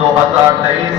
2023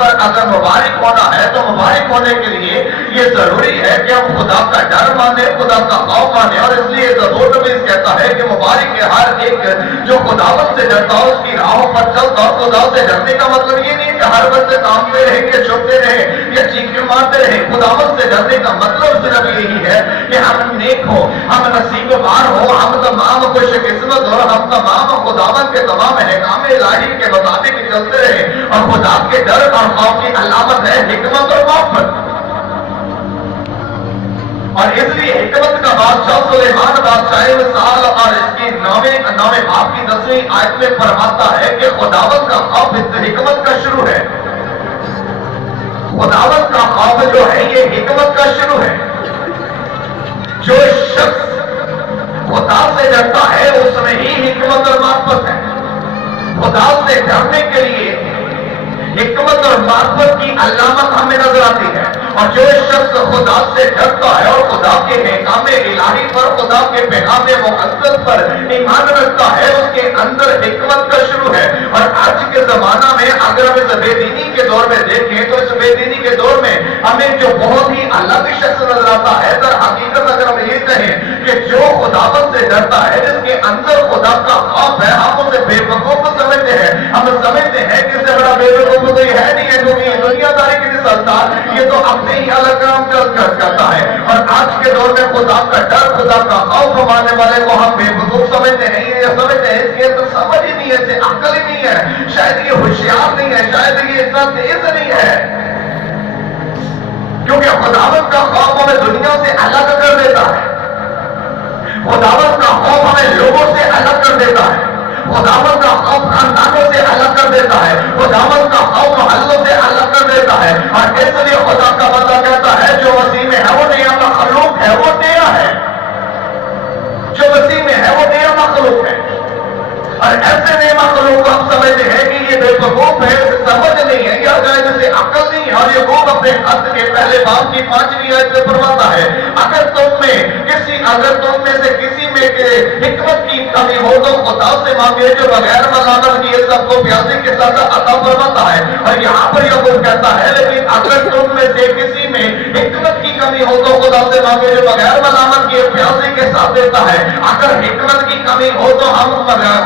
پر اگر مبارک ہونا ہے تو مبارک ہونے کے لیے یہ ضروری ہے کہ ہم خدا کا ڈر مانے، خدا کا خوف مانے. اور اس لیے زبور کہتا ہے کہ مبارک ہے ہر ایک جو خداوند سے ڈرتا ہو، اس کی راہوں پر چلتا ہو. خدا سے ڈرنے کا مطلب یہ نہیں کہ ہر وقت کامتے رہے کہ چھپتے رہے یا چیخیں مارتے رہے. خداوند سے ڈرنے کا مطلب صرف یہی ہے کہ ہم نیک ہو، ہم نصیب وار ہو، ہم تمام خوش قسمت ہو، ہم تمام خداوند کے تمام احکام الہی کے مطابق چلتے رہے. اور خدا کے ڈر اور خوف کی علامت ہے حکمت اور معرفت. اور اس لیے حکمت کا بادشاہ سلیمان بادشاہ مثال اور اس کی نویں باب کی 10ویں آیت میں فرماتا ہے کہ خداوند کا خوف حکمت کا شروع ہے. خداوند کا خوف جو ہے یہ حکمت کا شروع ہے. جو شخص خدا سے ڈرتا ہے اس میں ہی حکمت اور معرفت ہے. خدا سے ڈرنے کے لیے حکمت اور معرفت کی علامت ہمیں نظر آتی ہے. اور جو شخص خدا سے ڈرتا ہے اور خدا کے احکام الہی پر، خدا کے پیغام مقدس پر ایمان رکھتا ہے، اس کے اندر حکمت کا شروع ہے. اور آج کے زمانہ میں اگر ہم اس بے دینی کے دور میں دیکھیں تو اس بے دینی کے دور میں ہمیں جو بہت ہی الگ شخص نظر آتا ہے، در حقیقت اگر ہم یہ کہیں کہ جو خداوند سے ڈرتا ہے، جس کے اندر خدا کا خوف ہے، ہم اسے بے وقوف سمجھتے ہیں. ہم سمجھتے ہیں کہ اس سے بڑا بے وقوف کوئی ہے نہیں ہے، کیونکہ یہ دنیا داری کی سلطان یہ تو اپنے ہی الگ کام کرتا ہے. اور آج کے دور میں خدا کا ڈر، خدا کا خوف ماننے والے کو ہم بے وقوف سمجھتے ہیں. یہ سمجھتے ہیں اس کے اندر سمجھ ہی نہیں ہے، اسے عقل ہی نہیں ہے، شاید یہ ہوشیار نہیں ہے، شاید یہ اتنا تیز نہیں ہے. کیونکہ خداوند کا خوف ہمیں دنیا سے الگ کر دیتا ہے. خداوند کا خوف ہمیں لوگوں سے الگ کر دیتا ہے. خداوند کا خوف خاندانوں سے الگ کر دیتا ہے. خداوند کا خوف محلوں سے الگ کر دیتا ہے. اور اس لیے خدا کا بندہ کہتا ہے جو مسیح میں ہے وہ نیا مخلوق ہے، وہ نیا ہے. جو مسیح میں ہے وہ نیا مخلوق ہے. اور ایسے نئے مخلوق کو ہم سمجھتے ہیں کہ یہ بے وقوف ہے، سمجھ نہیں ہے، یا جائے جسے عقل نہیں ہے. اور یہ وہ اپنے خط کے پہلے باب کی 5ویں آیت میں فرماتا ہے اگر تم میں سے کسی میں حکمت کی کمی ہو تو خدا سے مانگے جو بغیر ملامت کیے سب کو پیاسے کے ساتھ عطا فرماتا ہے. اور یہاں پر یعقوب کہتا ہے لیکن اگر تم میں سے کسی میں حکمت کی کمی ہو تو خدا سے مانگے جو بغیر ملامت کیے پیاسے کے ساتھ دیتا ہے. اگر حکمت کی کمی ہو تو ہم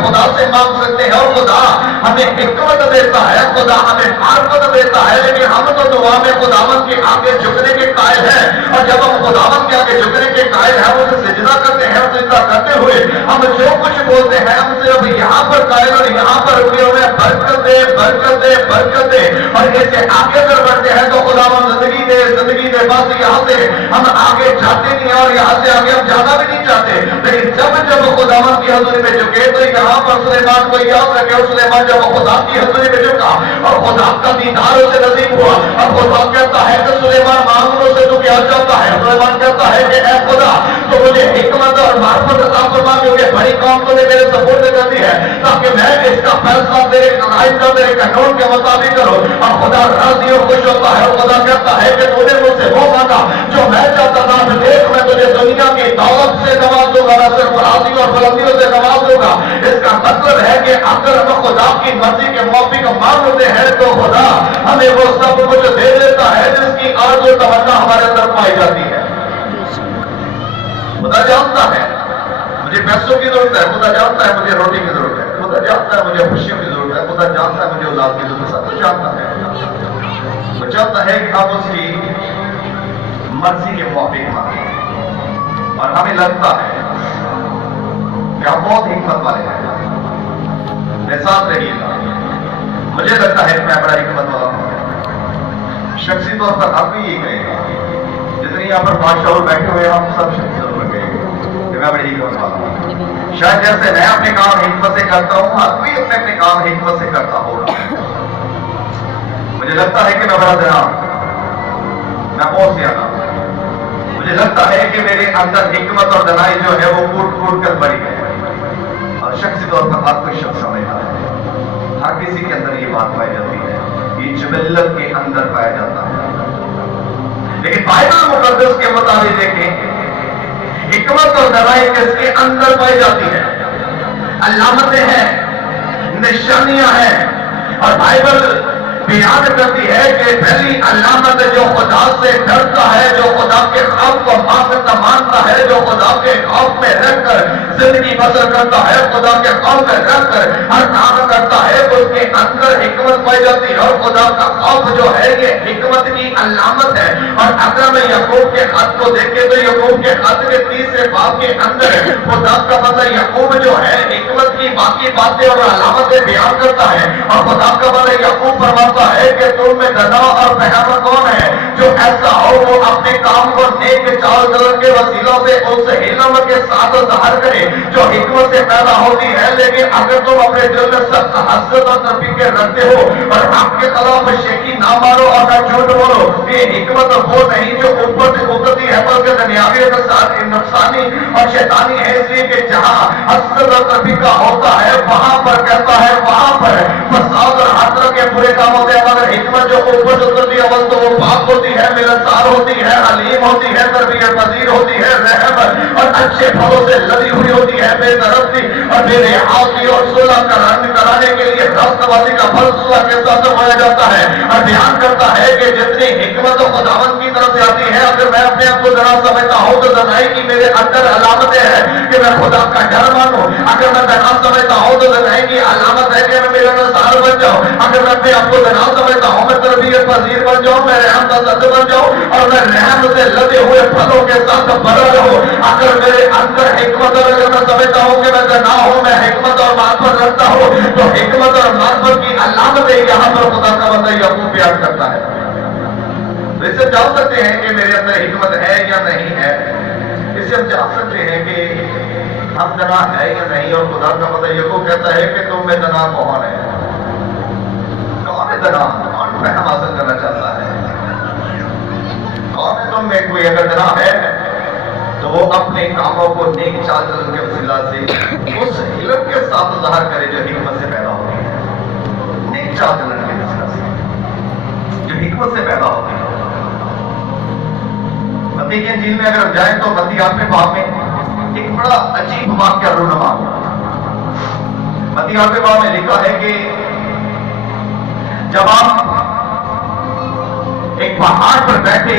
خدا سے مانگ سکتے ہیں اور خدا ہمیں حکمت دیتا ہے، خدا ہمیں معرفت دیتا ہے. لیکن ہم تو دعا میں خداوند کے آگے جھکنے کے قائل ہیں. اور جب ہم خداوند کے آگے جھکنے کے قائل ہیں، اسے سجدہ کرتے ہیں، سجدہ کرتے ہوئے ہم جو کچھ بولتے ہیں ہم صرف یہاں پر قائل اور یہاں پر رکے ہوئے برکت دے برکت دے برکت دے. اور اسے آگے اگر بڑھتے ہیں تو خداوند زندگی دے بس یہاں سے ہم آگے جاتے نہیں ہیں اور یہاں سے آگے ہم جانا بھی نہیں چاہتے. لیکن جب خداوند کی حضوری میں جھکے تو یہاں پر سلیمان کو یاد رکھے. اور سلیمان جب خدا کی حضوری میں جھکا اور خدا کا دیدار اسے نصیب ہوا اور خدا کہتا ہے کہ سلیمان مانگنے سے تو کیا چاہتا ہے؟ سلیمان کہتا ہے کہ اے خدا تو مجھے حکمت اور معرفت عطا فرما، کیونکہ بڑی کام تو نے میرے سپورٹ کر دی ہے تاکہ میں اس کا فیصلہ تیرے قانون کے مطابق کروں. اور خدا راضی اور خوش ہوتا ہے. اور خدا کہتا ہے کہ تو نے مجھ سے وہ مانگا جو میں چاہتا تھا. دیکھ میں تجھے دنیا کی دولت سے نواز دوں گا، نہ صرف راضی اور بلندیوں سے نواز دوں گا. اس کا مطلب ہے کہ اگر ہم خدا کی مرضی کے موافق مانگتے ہیں تو خدا ہمیں وہ سب کچھ دے دیتا ہے جس کی آرزو تمنا ہمارے اندر پائی جاتی ہے. خدا جانتا ہے مجھے پیسوں کی ضرورت ہے، خدا جانتا ہے مجھے روٹی کی ضرورت ہے، خدا جانتا ہے مجھے خوشیوں کی ضرورت ہے، خدا جانتا ہے مجھے اولاد کی ضرورت ہے. سب کچھ جانتا ہے. وہ چاہتا ہے کہ ہم اس کی مرضی کے موافق مانگیں. اور ہمیں لگتا ہے کہ ہم بہت حکمت والے ہیں. میرے ساتھ رہیے گا. مجھے لگتا ہے کہ میں بڑا حکمت والا ہوں. شخصی طور پر ہم بھی یہ کہیں گا، جتنے یہاں پر بادشاہ بیٹھے ہوئے ہم سب شخصی طور پر کہیں گے کہ میں بڑی حکمت والا ہوں. شاید جیسے میں اپنے کام حکمت سے کرتا ہوں ہر کوئی اپنے کام حکمت سے کرتا ہوگا. مجھے لگتا ہے کہ میں بڑا دنا ہوں، میں بہت زیادہ ہوں. مجھے لگتا ہے کہ میرے اندر حکمت اور دنائی جو ہے وہ کوٹ کوٹ کر بڑی ہے. اور شخصی طور پر ہر کوئی شخص سمجھتا ہے، ہر کسی کے اندر یہ بات پائی جاتی ہے، یہ جبلت کے اندر پایا جاتا ہے. لیکن بائبل مقدس کے مطابق دیکھیں حکمت اور دنائی کس کے اندر پائی جاتی ہے؟ علامتیں ہیں، نشانیاں ہیں. اور بائبل بے بیان کرتی ہے کہ پہلی علامت جو خدا سے ڈرتا ہے، جو خدا کے خوف کو مانتا ہے، جو خدا کے خوف میں رہ کر زندگی بسر کرتا ہے، خدا کے خوف میں رہ کر ہر کام کرتا ہے، اس کے اندر حکمت پائی جاتی ہے، اور خدا کا خوف جو ہے یہ حکمت کی علامت ہے۔ اور اگر میں یعقوب کے خط کو دیکھے تو یعقوب کے خط کے 30 باب کے اندر خدا کا بندہ یعقوب جو ہے حکمت کی باقی باتیں اور علامتیں بیان کرتا ہے، اور خدا کا بندہ یعقوب فرماتا ہے کہ تم میں دنا اور فہم کون ہے جو ایسا ہو وہ اپنے کام کو نیک چال چلن کے وسیلوں سے اس علم کے ساتھ ظاہر کرے جو حکمت سے پیدا ہوتی ہے۔ لیکن اگر تم اپنے دل میں سخت حسد اور ترفیقیں رکھتے ہو اور حق کے خلاف شیخی نہ مارو اور نہ جھوٹ بولو، یہ حکمت وہ نہیں جو اوپر سے اترتی ہے بلکہ دنیاوی کے ساتھ نقصانی اور شیطانی ہے، اس لیے کہ جہاں حسد اور ترفیقہ ہوتا ہے وہاں پر کہتا ہے وہاں پر فساد اور ہر طرح کے برے کام ہوتے ہیں، مگر حکمت جو اوپر سے اترتی ہے اول تو وہ پاک ہوتی ہے، ملنسار ہوتی ہے، حلیم ہوتی ہے، تربیت پذیر ہوتی ہے، رحم اور اچھے پھلوں سے لدی ہوئی ہوتی ہے، بے طرفی اور بے رحاکی اور صلح کرانے کے لیے راست بازی کا پھل صلح کے ساتھ بویا جاتا ہے۔ اور بیان کرتا ہے کہ جتنی حکمت و خداوند کی طرف سے آتی ہے، اگر میں اپنے آپ کو ذرا سمجھتا ہوں تو دنائی کی میرے اندر علامتیں ہیں کہ میں خدا کا ڈر مانوں، اگر میں دنا سمجھتا ہوں تو دنائی کی علامت ہے کہ میں میرا نثار بن جاؤں، اگر میں اپنے آپ کو دنا سمجھتا ہوں میں تربیت پذیر بن جاؤں، میں رحم کا صد بن جاؤں اور میں رحم سے لدے ہوئے پھلوں کے ساتھ بھرا رہوں۔ اگر میرے اندر حکمت اور اگر میں سمجھتا ہوں کہ میں دنا ہوں، میں حکمت اور معرفت رکھتا ہوں، تو حکمت اور معرفت کی علامتیں یہاں پر خدا کا بندہ یعقوب بیان کرتا ہے۔ تو اس سے جان سکتے ہیں کہ میرے اندر حکمت ہے یا نہیں ہے، اس سے ہم جان سکتے ہیں کہ ہم دنا ہے یا نہیں۔ اور خدا کا بندہ یعقوب کہتا ہے کہ تم میں دنا کون ہے؟ کون ہے دنا؟ کون فہم حاصل کرنا چاہتا ہے؟ کون ہے تم میں کوئی اگر دنا ہے تو وہ اپنے کاموں کو نیک چال چلن کے وسیلہ سے اس علم کے ساتھ ظاہر کرے جو حکمت سے پیدا ہوتی ہے، نیک چال چلن کے وسیلہ سے جو حکمت سے پیدا ہوتی ہے۔ متی کی انجیل میں اگر ہم جائیں تو متی 8ویں باب میں ایک بڑا عجیب واقعہ رونما ہوا۔ متی 8ویں باب میں لکھا ہے کہ جب آپ ایک پہاڑ پر بیٹھے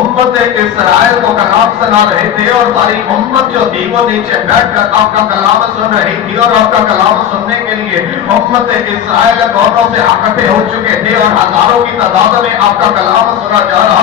امت اسرائیل کو کلام سنا رہے تھے، اور ساری امت جو تھی وہ نیچے بیٹھ کر آپ کا کلام سن رہی تھی، اور آپ کا کلام سننے کے لیے امت اسرائیل دونوں سے اکٹھے ہو چکے تھے، اور ہزاروں کی تعداد میں آپ کا کلام سنا جا رہا